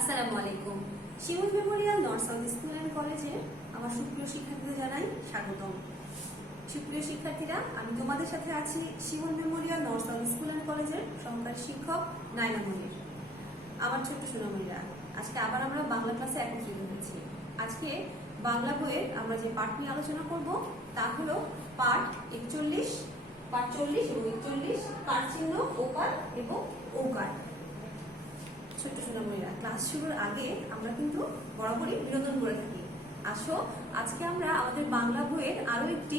আসসালামু আলাইকুম। Shimul memorial north south school and কলেজে আমার সুপ্রিয় শিক্ষার্থীদের জানাই স্বাগতম। সুপ্রিয় শিক্ষার্থীরা, আমি তোমাদের সাথে আছি Shimul memorial north south school and কলেজের সহকারী শিক্ষক নাইনা মনির। আমার ছোট্ট সোনামণিরা, আজকে আবার আমরা বাংলা ক্লাসে একত্রিত হয়েছি। আজকে বাংলা বইয়ের আমরা যে পাঠ নিয়ে আলোচনা করব তা হলো পাঠ 41, পাঠ 40 এবং 41, কার চিহ্ন, ওকার এবং ঔকার। ছোট্ট সোনামণিরা, ক্লাস শুরুর আগে আমরা কিন্তু বরাবরই বিনোদন করে থাকি। আসো আজকে আমরা আমাদের বাংলা বইয়ের আরো একটি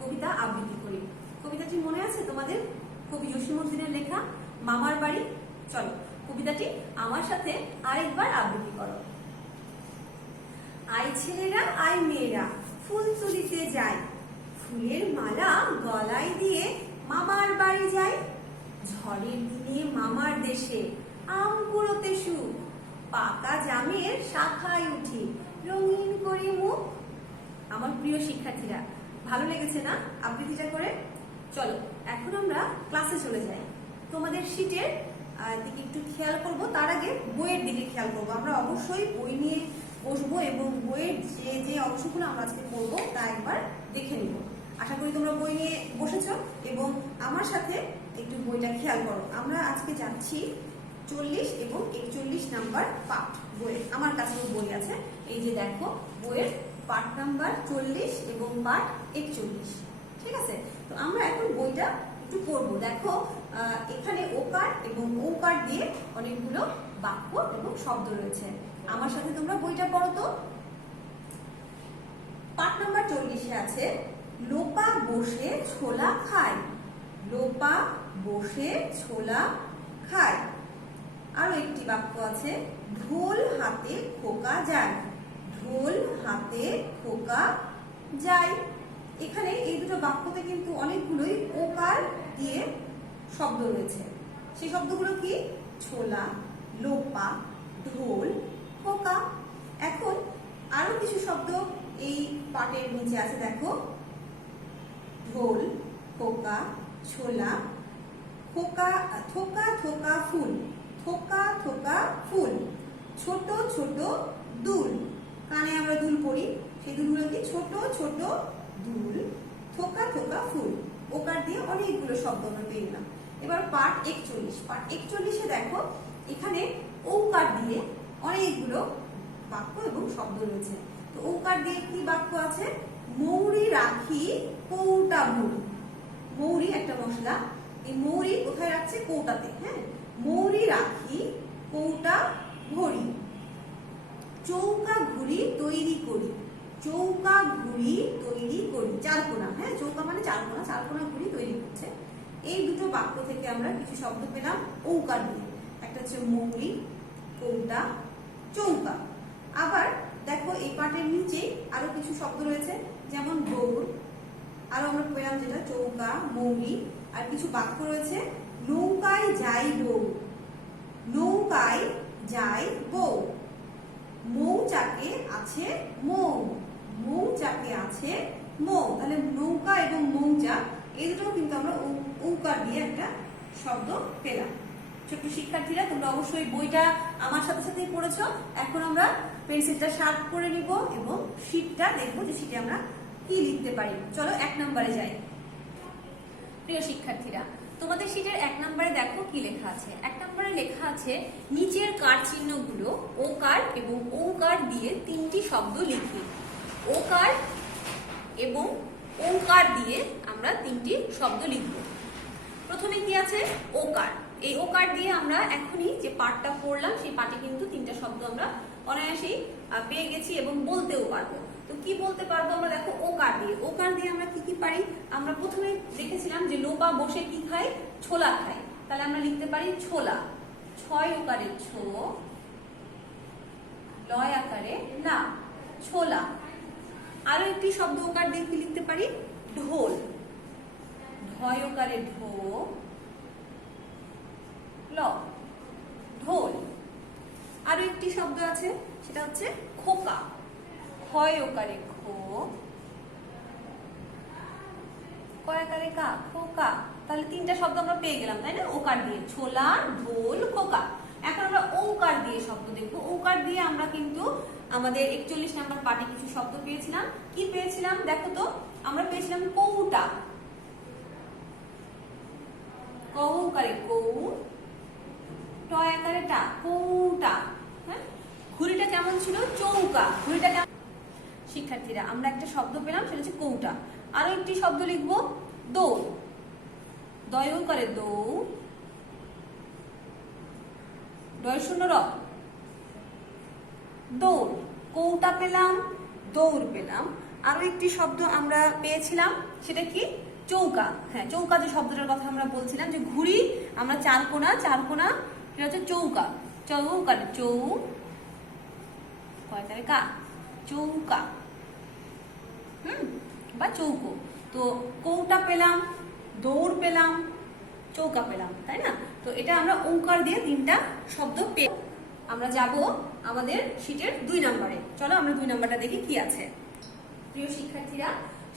কবিতা আবৃত্তি করি। কবিতাটি মনে আছে তোমাদের? কবি জসীমউদ্দিনের লেখা মামার বাড়ি। চলো কবিতাটি আমার সাথে আরেকবার আবৃত্তি করো। আই ছেলেরা আই মেয়েরা ফুল তুলিতে যাই, ফুলের মালা গলায় দিয়ে মামার বাড়ি যাই। ঝড়ের দিনে মামার দেশে আম কুড়োতে সুখ, পাকা জামের শাখায় উঠি রঙিন করি মুখ। আমার প্রিয় শিক্ষার্থীরা, ভালো লেগেছে না আবৃত্তিটা করে? চলো এখন আমরা ক্লাসে চলে যাই। তোমাদের শীটের দিকে একটু খেয়াল করব, তার আগে বইয়ের দিকে খেয়াল করব। আমরা অবশ্যই বই নিয়ে বসবো এবং বইয়ের যে যে অংশগুলো আমরা আজকে পড়বো তা একবার দেখে নিব। আশা করি তোমরা বই নিয়ে বসেছ এবং আমার সাথে একটু বইটা খেয়াল করো। আমরা আজকে যাচ্ছি 40 এবং 41 নাম্বার পাঠ বইয়ের। আমার কাছেও বই আছে, এই যে দেখো বইয়ের পাঠ নাম্বার 40 এবং পাঠ 41। ঠিক আছে, তো আমরা এখন বইটা একটু পড়বো। দেখো এখানে ওকার এবং ঔকার দিয়ে অনেকগুলো বাক্য এবং শব্দ রয়েছে। আমার সাথে তোমরা বইটা পড়ো তো। পাঠ নাম্বার 40-এ আছে লোপা বসে ছোলা খায়। লোপা বসে ছোলা খায়। আরো একটি বাক্য আছে ঢোল হাতে খোকা যায়। ঢোল হাতে খোকা যায়। এখানে এই দুটো বাক্যতে কিন্তু অনেকগুলোই ওকার দিয়ে শব্দ রয়েছে। সেই শব্দগুলো কি? ছোলা, লোপা, ঢোল, খোকা। এখন আরো কিছু শব্দ এই পাটের নিচে আছে, দেখো ঢোল, খোকা, ছোলা, খোকা, থোকা থোকা ফুল। থোকা থোকা ফুল। ছোট ছোট দুল। কানে আমরা দুল পরি, সেই দুলগুলো কি? ছোট ছোট দুল, থোকা থোকা ফুল। ওকার দিয়ে অনেকগুলো শব্দ আমরা পেয়ে গেলাম। এবার পাঠ 41। পাঠ 41-এ দেখো এখানে ঔকার দিয়ে অনেকগুলো বাক্য এবং শব্দ রয়েছে। তো ঔকার দিয়ে কি বাক্য আছে? মৌরি রাখি কৌটা ভরি। মৌরি একটা মশলা, এই মৌরি কোথায় রাখছে? কৌটাতে। হ্যাঁ, মৌরি রাখি কৌটা ভরি। চৌকা ঘুড়ি তৈরি করি। চৌকা ঘুড়ি তৈরি করি। চারকোনা। হ্যাঁ, চৌকা মানে চারকোনা, চারকোনা ঘুড়ি তৈরি করছে। এই দুটো বাক্য থেকে আমরা কিছু শব্দ পেলাম ঔকার দিয়ে। একটা হচ্ছে মৌরি, কৌটা, চৌকা। আবার দেখো এই পাটের নিচে আরো কিছু শব্দ রয়েছে, যেমন দৌড়। আরো আমরা পেলাম যেটা চৌকা, মৌরি। আর কিছু বাক্য রয়েছে নৌকায় যাই বউ। নৌকায় যাই বউ। মৌচাকে আছে মৌ। মৌচাকে আছে মৌ। তাহলে নৌকা এবং মৌচাক এই দুটো কিন্তু আমরা ঔকার দিয়ে একটা শব্দ পেলাম। ছোট্ট শিক্ষার্থীরা, তোমরা অবশ্যই বইটা আমার সাথে সাথেই পড়েছ। এখন আমরা পেন্সিলটা শার্প করে নিব এবং শীটটা দেখবো যে শীটে আমরা কি লিখতে পারি। চলো 1 নম্বরে যাই। প্রিয় শিক্ষার্থীরা, তোমাদের শীটের 1 নম্বরে দেখো কি লেখা আছে। 1 নম্বরে লেখা আছে নিচের কার চিহ্নগুলো ওকার এবং ঔকার দিয়ে 3টি শব্দ লিখি। ওকার এবং ঔকার দিয়ে আমরা 3টি শব্দ লিখব। প্রথমে কি আছে? ওকার। এই ওকার দিয়ে আমরা এখনই যে পাঠটা পড়লাম সেই পাঠে কিন্তু 3টা শব্দ আমরা অনায়াসেই পেয়ে গেছি এবং বলতেও পারবো। তো কি বলতে পারবো আমরা? দেখো ওকার দিয়ে। ওকার দিয়ে আমরা কি কি পারি? আমরা প্রথমে দেখেছিলাম যে লোপা বসে কি খায়? ছোলা খায়। তাহলে আমরা লিখতে পারি ছোলা। 6 ওকারে ছো, লয় আকারে লা, ছোলা। আরো একটি শব্দ ওকার দিয়ে কি লিখতে পারি? ঢোল। ঢয় ওকারে ঢো, ল, ঢোল। আরো একটি শব্দ আছে, সেটা হচ্ছে খোকা। ক্ষয় ওকারে খো, কয় আকারে কা, খোকা। তাহলে 3টা শব্দ আমরা পেয়ে গেলাম, তাই না? ওকার দিয়ে ছোলা, ঢোল, খোকা। এখন আমরা ঔকার দিয়ে শব্দ দেখবো। ঔকার দিয়ে আমরা কিন্তু আমাদের 41 নাম্বার পাঠে কিছু শব্দ পেয়েছিলাম। কি পেয়েছিলাম দেখো তো, আমরা পেয়েছিলাম কৌটা, কৌকারে কৌ, টয়াকারে টা, কৌটা। হ্যাঁ, ঘুড়িটা কেমন ছিল? চৌকা। ঘুড়িটা কেমন? শিক্ষার্থীরা আমরা একটা শব্দ পেলাম, সেটা হচ্ছে কৌটা। আরো একটি শব্দ লিখবো, দৌড়, দয় করে দৌ, ডয় শূন্য র, দৌড়। কৌটা পেলাম, দৌড় পেলাম। আরো একটি শব্দ আমরা পেয়েছিলাম, সেটা কি? চৌকা। হ্যাঁ, চৌকা যে শব্দটার কথা আমরা বলছিলাম, যে ঘুড়ি আমরা চার কোনা, এটা হচ্ছে চৌকা। চৌকার চৌ, কয়টারে কা, চৌকা। বা চৌকো। তো কৌটা পেলাম, দৌড় পেলাম, চৌকা পেলাম, তাই না? তো এটা আমরা ওঙ্কার দিয়ে 3টা শব্দ পেয়ে আমরা যাব আমাদের শীটের 2 নম্বরে। চলো আমরা 2 নম্বরটা দেখি কি আছে। প্রিয় শিক্ষার্থীরা,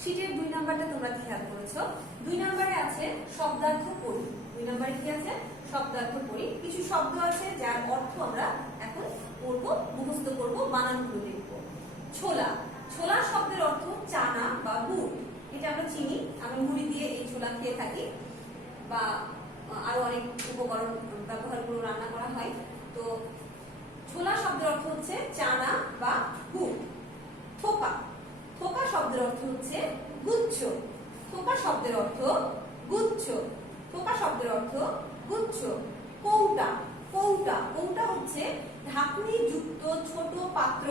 শীটের 2 নম্বরটা তোমরা খেয়াল করেছো। 2 নম্বরে আছে শব্দার্থ পড়ি। 2 নম্বরে কি আছে? শব্দার্থ পড়ি। কিছু শব্দ আছে যার অর্থ আমরা এখন পড়বো, মুখস্থ করবো, বানানগুলো দেখবো। ছোলা, ছোলা শব্দের অর্থ চানা বা গুড়। এটা আমরা চিনি, আমরা মুড়ি দিয়ে এই ছোলা খেয়ে থাকি, বা আরো অনেক উপকরণ ব্যবহার করে রান্না করা হয়। তো ছোলা শব্দের অর্থ হচ্ছে চানা বা গুড়। থোকা, থোকা শব্দের অর্থ হচ্ছে গুচ্ছ। থোকা শব্দের অর্থ গুচ্ছ, থোকা শব্দের অর্থ গুচ্ছ। কৌটা, কৌটা, কৌটা হচ্ছে ঢাকনি যুক্ত ছোট পাত্র,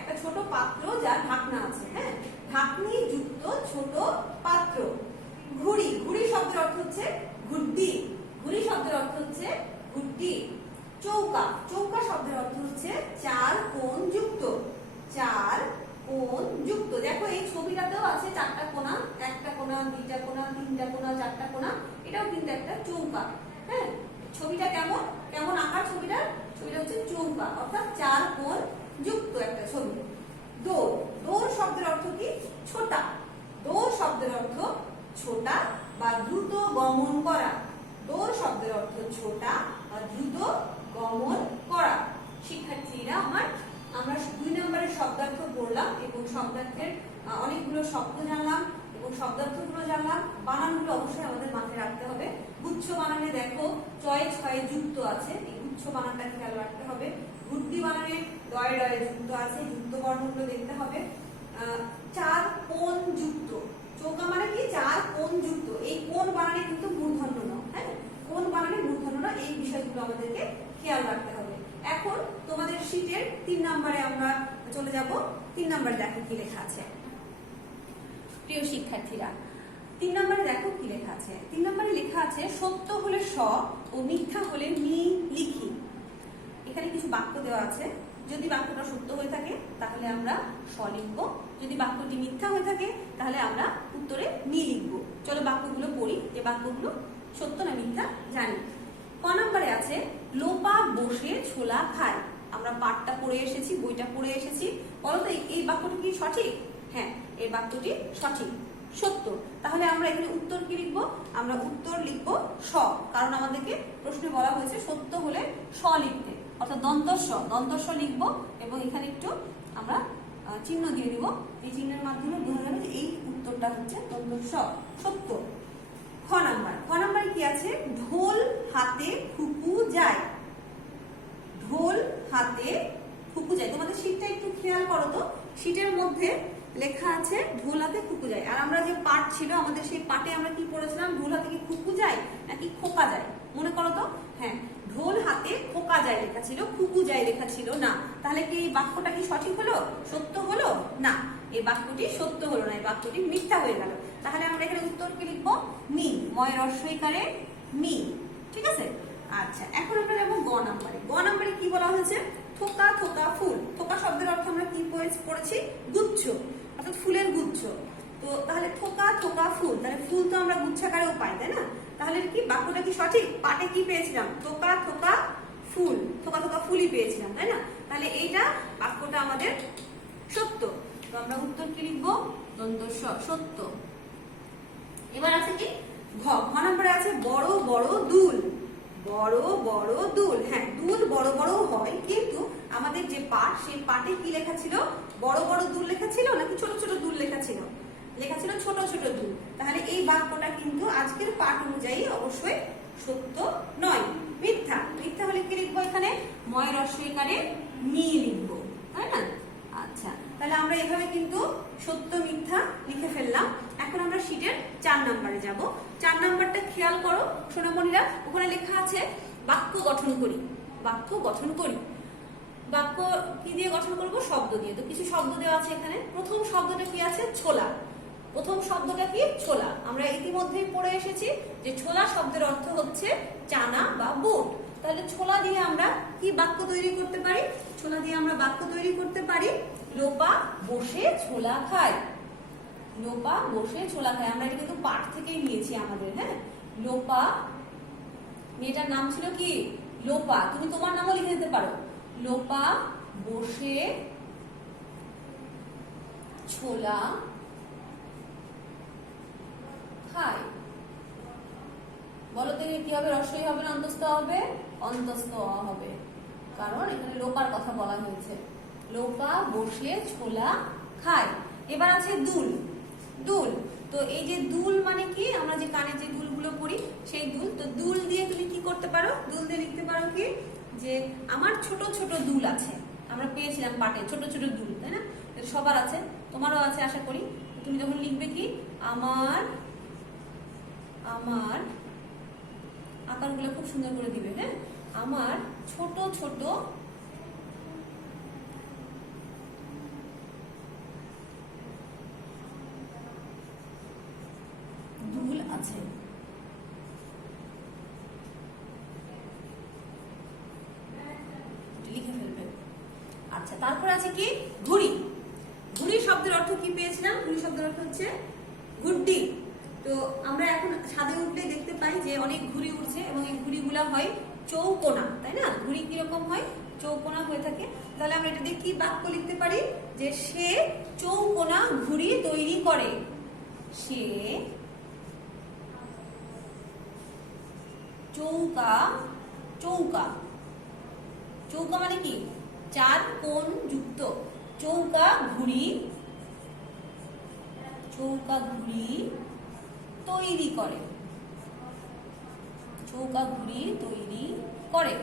একটা ছোট পাত্র যার ঢাকনা আছে। হ্যাঁ, ঢাকনি যুক্ত ছোট পাত্র। ঘুড়ি, ঘুড়ি শব্দের অর্থ হচ্ছে ঘুড্ডি, ঘুড়ি শব্দের অর্থ হচ্ছে ঘুড্ডি। চৌকা, চৌকা শব্দের অর্থ হচ্ছে চার কোণ যুক্ত, চার কোণ যুক্ত। দেখো এই ছবিটাতেও আছে 4টা কোণা, 1টা কোণা, 2টা কোণা, 3টা কোণা, 4টা কোণা। এটাও কিন্তু একটা চৌকা। হ্যাঁ, ছবিটা কেমন কেমন আকার? ছবিটা হচ্ছে চৌকা, অর্থাৎ 4 কোণ যুক্ত একটা ছবি। দৌড়, দৌড় শব্দের অর্থ কি? ছোটা। দৌড় শব্দের অর্থ ছোটা বা দ্রুত গমন করা। দৌড় শব্দের অর্থ ছোটা বা দ্রুত গমন করা। শিক্ষার্থীরা আমরা 2 নম্বরের শব্দার্থ পড়লাম এবং শব্দার্থের অনেকগুলো শব্দ জানলাম এবং শব্দার্থগুলো জানলাম। বানানগুলো অবশ্যই আমাদের মাথায় রাখতে হবে। গুচ্ছ বানানে দেখো চয়ে ছয়ে যুক্ত আছে, এই গুচ্ছ বানানটা খেয়াল রাখতে হবে। ঘুড্ডি বানানে ডয়ে ডয়ে যুক্ত আছে, যুক্ত বর্ণগুলো দেখতে হবে। চার কোণ যুক্ত, চৌকা মানে কি? 4 কোণ যুক্ত। এই কোণ বানানে কিন্তু মূর্ধন্য ন। হ্যাঁ, কোণ বানানে মূর্ধন্য ন, এই বিষয়গুলো আমাদেরকে খেয়াল রাখতে হবে। এখন তোমাদের শীটের 3 নম্বরে আমরা চলে যাব। 3 নম্বরে দেখো কি লেখা আছে। প্রিয় শিক্ষার্থীরা, 3 নম্বরে দেখো কি লেখা আছে। 3 নম্বরে লেখা আছে সত্য হলে স ও মিথ্যা হলে মি লিখি। এখানে কিছু বাক্য দেওয়া আছে। যদি বাক্যটা সত্য হয়ে থাকে তাহলে আমরা স লিখবো, যদি বাক্যটি মিথ্যা হয়ে থাকে তাহলে আমরা উত্তরে মি লিখবো। চলো বাক্যগুলো পড়ি, যে বাক্যগুলো সত্য না মিথ্যা জানি। ক নম্বরে আছে লোপা বসে ছোলা খায়। আমরা পাঠটা পড়ে এসেছি, বইটা পড়ে এসেছি। বলো তো এই বাক্যটি কি সঠিক? হ্যাঁ, এই বাক্যটি সঠিক, সত্য। তাহলে আমরা এখানে উত্তর কি লিখবো? আমরা উত্তর লিখবো স, কারণ আমাদেরকে প্রশ্নে বলা হয়েছে সত্য হলে স লিখতে, অর্থাৎ দন্তস্ব লিখবো এবং এখানে একটু আমরা চিহ্ন দিয়ে দিব। এই চিহ্নের মাধ্যমে বোঝা যাবে যে এই উত্তরটা হচ্ছে দন্তস্ব, সত্য। খ নাম্বারে কি আছে? ঢোল হাতে ফুপু যায়। ঢোল হাতে ফুপু যায়। তোমাদের শীটটা একটু খেয়াল করো তো, শীটের মধ্যে লেখা আছে ঢোল হাতে ফুপু যায়। আর আমরা যে পাঠ ছিল আমাদের, সেই পাঠে আমরা কি পড়েছিলাম? ঢোল হাতে কি ফুপু যায় নাকি খোকা যায়? মনে করো তো। হ্যাঁ, ঢোল হাতে খোকা যায় লেখা ছিল, ফুপু যায় লেখা ছিল না। তাহলে কি এই বাক্যটা কি সঠিক হলো? সত্য হলো না, এই বাক্যটি সত্য হলো না, এই বাক্যটি মিথ্যা হয়ে গেল। তাহলে আমরা এখানে উত্তর কি লিখবো? মি, ময় রস্বইকারে মি। ঠিক আছে। আচ্ছা, এখন আমরা যাবো গ নাম্বারে। গ নাম্বারে কি বলা হয়েছে? থোকা থোকা ফুল। থোকা শব্দের অর্থ আমরা কি পড়েছি? গুচ্ছ, অর্থাৎ ফুলের গুচ্ছ। তো তাহলে থোকা থোকা ফুল, তাহলে ফুল তো আমরা গুচ্ছাকারেও পাই, তাই না? তাহলে কি বাক্যটা কি সঠিক? পাঠে কি পেয়েছিলাম? থোকা থোকা ফুল, থোকা থোকা ফুলই পেয়েছিলাম, তাই না? তাহলে এইটা বাক্যটা আমাদের সত্য। তো আমরা উত্তর কি লিখবো? দন্তস্ব, সত্য। এবার আছে কি ঘ নম্বরে আছে বড় বড় দুল। বড় বড় দুল। হ্যাঁ, দুল বড় বড় হয়, কিন্তু আমাদের যে পাঠ, সেই পাঠে কি লেখা ছিল? বড় বড় দুল লেখা ছিল নাকি ছোট ছোট দুল লেখা ছিল? লেখা ছিল ছোট ছোট দুল। তাহলে এই বাক্যটা কিন্তু আজকের পাঠ অনুযায়ী অবশ্যই সত্য নয়, মিথ্যা। মিথ্যা হলে কি লিখবো? এখানে ময় রস্বইকারে মি লিখবো, তাই না? আচ্ছা, তাহলে আমরা এভাবে কিন্তু সত্য মিথ্যা লিখে ফেললাম। এখন আমরা শীটের 4 নম্বরে যাব। 4 নম্বরটা খেয়াল করো সোনামণিরা, ওখানে লেখা আছে বাক্য গঠন করি। বাক্য গঠন করি, বাক্য কি দিয়ে গঠন করব? শব্দ দিয়ে। তো কিছু শব্দ দেওয়া আছে এখানে। প্রথম শব্দটা কি আছে? ছোলা। প্রথম শব্দটা কি? ছোলা। আমরা ইতিমধ্যেই পড়ে এসেছি যে ছোলা শব্দের অর্থ হচ্ছে চানা বা বুট। তাহলে ছোলা দিয়ে আমরা কি বাক্য তৈরি করতে পারি? ছোলা দিয়ে আমরা বাক্য তৈরি করতে পারি লোপা বসে ছোলা খায়। লোপা বসে ছোলা খায়। আমরা এটা কিন্তু পাঠ থেকেই নিয়েছি আমাদের। হ্যাঁ, লোপা, মেয়েটার নাম ছিল কি? লোপা। তুমি তোমার নামও লিখে দিতে পারো। লোপা বসে ছোলা খায়। বলো দেখি কি হবে? রস্বই হবে না অন্তস্থ হবে? অন্তস্থ হবে, কারণ এখানে লোপার কথা বলা হয়েছে। লোপা বসে ছোলা খায়। এবার আছে দুল। দুল, তো এই যে দুল মানে কি? আমরা যে কানে যে দুলগুলো পরি সেই দুল। তো দুল দিয়ে তুমি কি করতে পারো? দুল দিয়ে লিখতে পারো কি? যে আমার ছোট ছোট দুল আছে। আমরা পেয়েছিলাম পাঠে ছোট ছোট দুল, তাই না? সবার আছে, তোমারও আছে আশা করি। তুমি যখন লিখবে কি আমার, আমার আকারগুলো খুব সুন্দর করে দিবে। হ্যাঁ, আমার ছোট ছোট দুল আছে। লিখে ফেলবে। আচ্ছা, তারপর আছে কি? ঘুড়ি। ঘুড়ি শব্দের অর্থ কি পেয়েছিলাম? ঘুড়ি শব্দের অর্থ হচ্ছে গুড্ডি। তো আমরা এখন ছাদে উঠলে দেখতে পাই যে অনেক ঘুড়ি উঠছে এবং এই ঘুড়িগুলা হয় চৌকোনা, তাই না? ঘুড়ি কিরকম হয়? চৌকোনা হয়ে থাকে। তাহলে আমরা এটা দিয়ে কি বাক্য লিখতে পারি? যে সে চৌকোনা ঘুড়ি তৈরি করে। সে চৌকা, চৌকা, চৌকা মানে কি? 4 কোণ যুক্ত। চৌকা ঘুড়ি, চৌকা ঘুড়ি তৈরি করে। চৌকা ঘুড়ি তৈরি করে।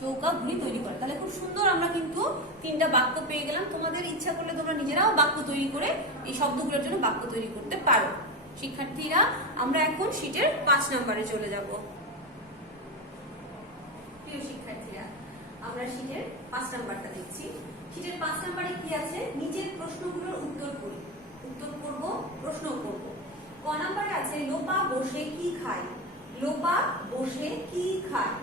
চৌকা ঘুড়ি তৈরি করে। তাহলে খুব সুন্দর আমরা কিন্তু 3টা বাক্য পেয়ে গেলাম। তোমাদের ইচ্ছা করলে তোমরা নিজেরাও বাক্য তৈরি করে এই শব্দগুলোর জন্য বাক্য তৈরি করতে পারো। শিক্ষার্থীরা, আমরা এখন শীটের 5 নম্বরে চলে যাব। প্রিয় শিক্ষার্থীরা, আমরা শীটের 5 নম্বরটা দেখছি। শীটের 5 নম্বরে কি আছে? নিচের প্রশ্নগুলোর উত্তর করি। উত্তর করব, প্রশ্ন করব। ক নম্বরে আছে লোপা বসে কি খায়? লোপা বসে কি খায়?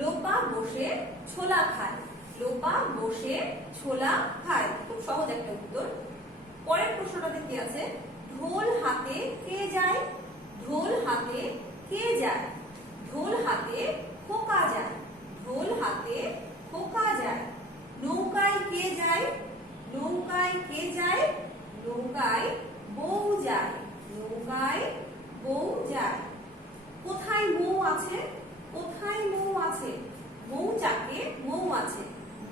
লোপা বসে ছোলা খায়। লোপা বসে ছোলা খায়। খুব সহজ একটা উত্তর। পরের প্রশ্নটাতে কি আছে? ঢোল হাতে কে যায়? ঢোল হাতে কে যায়? ঢোল হাতে খোকা যায়। ঢোল হাতে খোকা যায়। নৌকায় কে যায়? নৌকায় কে যায়? নৌকায় বউ যায়। নৌকায় বউ যায়। কোথায় মৌ আছে? কোথায় মৌ আছে? মৌচাকে মৌ আছে।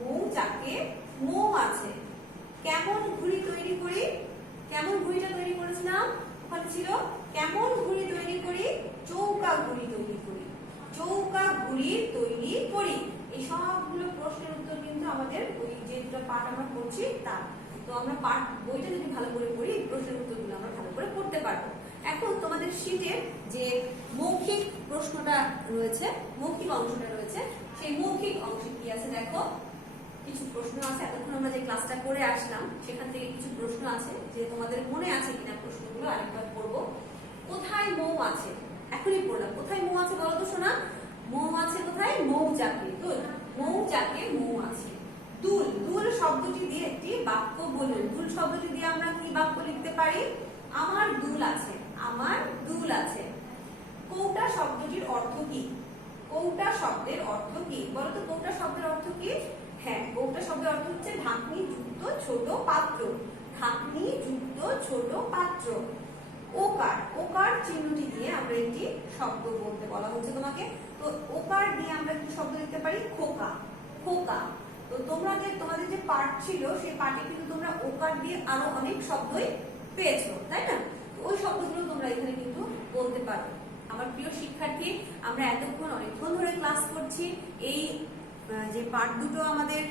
মৌচাকে মৌ আছে। কেমন ঘুড়ি তৈরি করি? কেমন ঘুড়িটা তৈরি করেছিলাম? ওখানে ছিল কেমন ঘুড়ি তৈরি করি? চৌকা ঘুড়ি তৈরি করি। চৌকা ঘুড়ি তৈরি করি। এই সবগুলো প্রশ্নের উত্তর কিন্তু আমাদের ওই যে দুটো পাঠ আমরা পড়ছি তার। তো আমরা পাঠ বইটা যদি ভালো করে পড়ি, প্রশ্নের উত্তরগুলো আমরা ভালো করে পড়তে পারবো। এখন তোমাদের শীটের যে মৌখিক প্রশ্নটা রয়েছে, মৌখিক অংশটা রয়েছে, সেই মৌখিক অংশে কি আছে দেখো। কিছু প্রশ্ন আছে, এতক্ষণ আমরা যে ক্লাসটা করে আসলাম সেখান থেকে কিছু প্রশ্ন আছে, যে তোমাদের মনে আছে কিনা প্রশ্নগুলো আরেকবার পড়বো। কোথায় মৌ আছে? এখনই পড়লাম। কোথায় মৌ আছে বলো তো শোনা? মৌ আছে কোথায়? মৌচাকে। মৌচাকে মৌ আছে। দুল, দুল শব্দটি দিয়ে একটি বাক্য বলুন। দুল শব্দটি দিয়ে আমরা কি বাক্য লিখতে পারি? আমার দুল আছে। আমার দুল আছে। কৌটা শব্দটির অর্থ কি? কৌটা শব্দের অর্থ কি? বলো তো কৌটা শব্দের অর্থ কি? হ্যাঁ, কৌটা শব্দের অর্থ হচ্ছে ঢাকনি যুক্ত ছোট পাত্র। ঢাকনি যুক্ত ছোট পাত্র। ওকার, ওকার চিহ্নটি দিয়ে আমরা একটি শব্দ বলতে বলা হচ্ছে তোমাকে। তো ওকার দিয়ে আমরা কি শব্দ লিখতে পারি? খোকা। খোকা পার্ট ছিল সেই পার্টে কিন্তু তোমরা ওকার দিয়ে আরো অনেক শব্দই পেয়েছো, তাই না? ওই শব্দগুলো তোমরা এখানে কিন্তু বলতে পারো। আমার প্রিয় শিক্ষার্থী, আমরা এতক্ষণ অনেকক্ষণ ধরে ক্লাস করছি। এই যে পার্ট দুটো আমাদের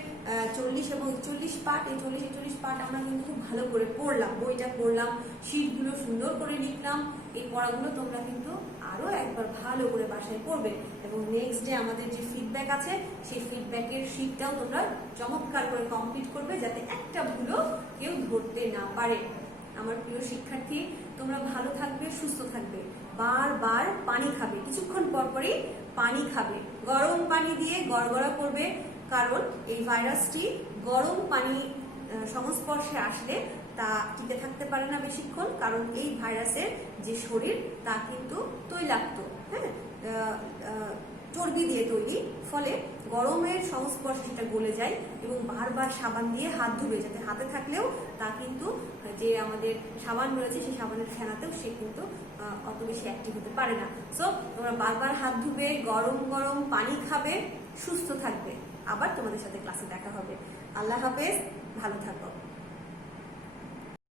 40 এবং 41 পার্ট, এই 40-41 পার্ট আমরা কিন্তু খুব ভালো করে পড়লাম, বইটা পড়লাম, শীটগুলো সুন্দর করে লিখলাম। এই পড়াগুলো তোমরা কিন্তু আরো একবার ভালো করে বাসায় পড়বে এবং নেক্সট ডে আমাদের যে ফিডব্যাক আছে সেই ফিডব্যাকের শীটটাও তোমরা চমৎকার করে কমপ্লিট করবে, যাতে একটা ভুলও কেউ ধরতে না পারে। আমার প্রিয় শিক্ষার্থী, তোমরা ভালো থাকবে, সুস্থ থাকবে, বারবার পানি খাবে, কিছুক্ষণ পর পরই পানি খাবে, গরম পানি দিয়ে গড়গড়া করবে, কারণ এই ভাইরাসটি গরম পানি সংস্পর্শে আসলে তা টিকে থাকতে পারে না বেশিক্ষণ, কারণ এই ভাইরাসের যে শরীর তা কিন্তু তৈলাক্ত, হ্যাঁ, চর্বি দিয়ে তৈরি, ফলে গরমের সংস্পর্শে সেটা গলে যায় এবং বারবার সাবান দিয়ে হাত ধুবে, যাতে হাতে থাকলেও তা কিন্তু যে আমাদের সাবান রয়েছে সেই সাবানের ফেনাতেও সে কিন্তু অত বেশি অ্যাক্টিভ হতে পারে না। সো তোমরা বারবার হাত ধুবে, গরম গরম পানি খাবে, সুস্থ থাকবে। আবার তোমাদের সাথে ক্লাসে দেখা হবে। আল্লাহ হাফেজ, ভালো থাকো।